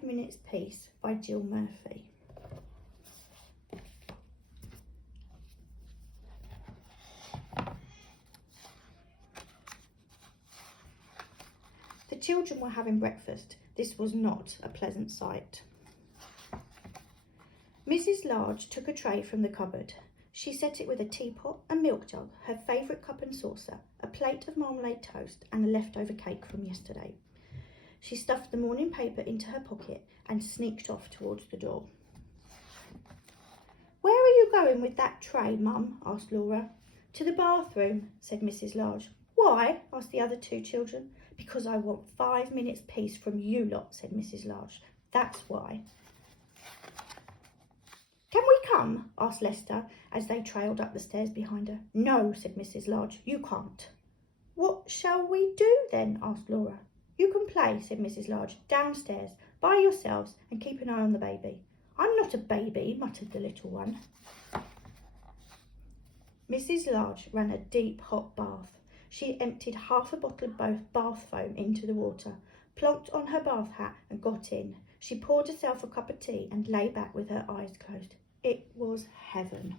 5 Minutes Peace by Jill Murphy. The children were having breakfast. This was not a pleasant sight. Mrs. Large took a tray from the cupboard. She set it with a teapot, a milk jug, her favourite cup and saucer, a plate of marmalade toast and a leftover cake from yesterday. She stuffed the morning paper into her pocket and sneaked off towards the door. "Where are you going with that tray, Mum?" asked Laura. "To the bathroom," said Mrs. Large. "Why?" asked the other two children. "Because I want 5 minutes peace from you lot," said Mrs. Large. "That's why." "Can we come?" asked Lester as they trailed up the stairs behind her. "No," said Mrs. Large, "you can't." "What shall we do then?" asked Laura. "You can play," said Mrs. Large, "downstairs, by yourselves, and keep an eye on the baby." "I'm not a baby," muttered the little one. Mrs. Large ran a deep hot bath. She emptied half a bottle of bath foam into the water, plonked on her bath hat and got in. She poured herself a cup of tea and lay back with her eyes closed. It was heaven.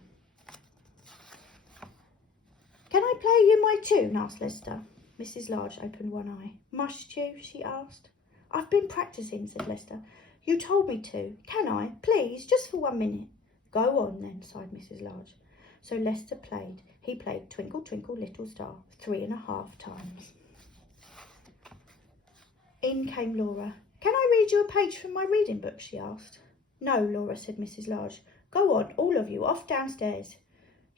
"Can I play you my tune?" asked Lester. Mrs. Large opened one eye. "Must you?" she asked. "I've been practising," said Lester. "You told me to. Can I? Please, just for 1 minute." "Go on then," sighed Mrs. Large. So Lester played. He played Twinkle, Twinkle, Little Star 3.5 times. In came Laura. "Can I read you a page from my reading book?" she asked. "No, Laura," said Mrs. Large. "Go on, all of you, off downstairs."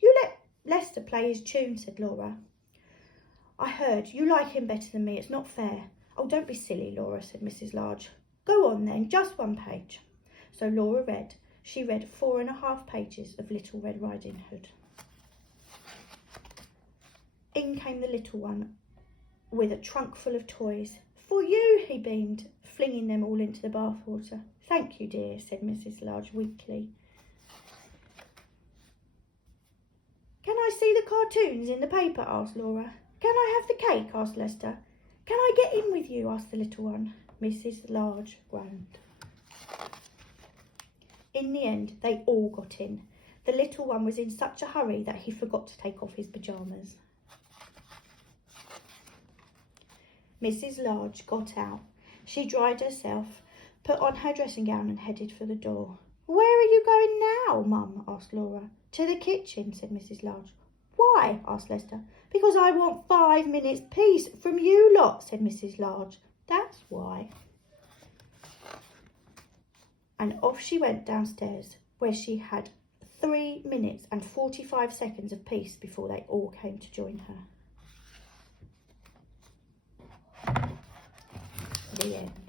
"You let Lester play his tune," said Laura. "I heard. You like him better than me. It's not fair." "Oh, don't be silly, Laura," said Mrs. Large. "Go on then, just 1 page." So Laura read. She read 4.5 pages of Little Red Riding Hood. In came the little one with a trunk full of toys. "For you," he beamed, flinging them all into the bathwater. "Thank you, dear," said Mrs. Large weakly. "Can I see the cartoons in the paper?" asked Laura. "Can I have the cake?" asked Lester. "Can I get in with you?" asked the little one. Mrs. Large groaned. In the end, they all got in. The little one was in such a hurry that he forgot to take off his pyjamas. Mrs. Large got out. She dried herself, put on her dressing gown and headed for the door. "Where are you going now, Mum?" asked Laura. "To the kitchen," said Mrs. Large. "Why?" asked Lester. "Because I want 5 minutes peace from you lot," said Mrs. Large. "That's why." And off she went downstairs, where she had 3 minutes and 45 seconds of peace before they all came to join her. The end.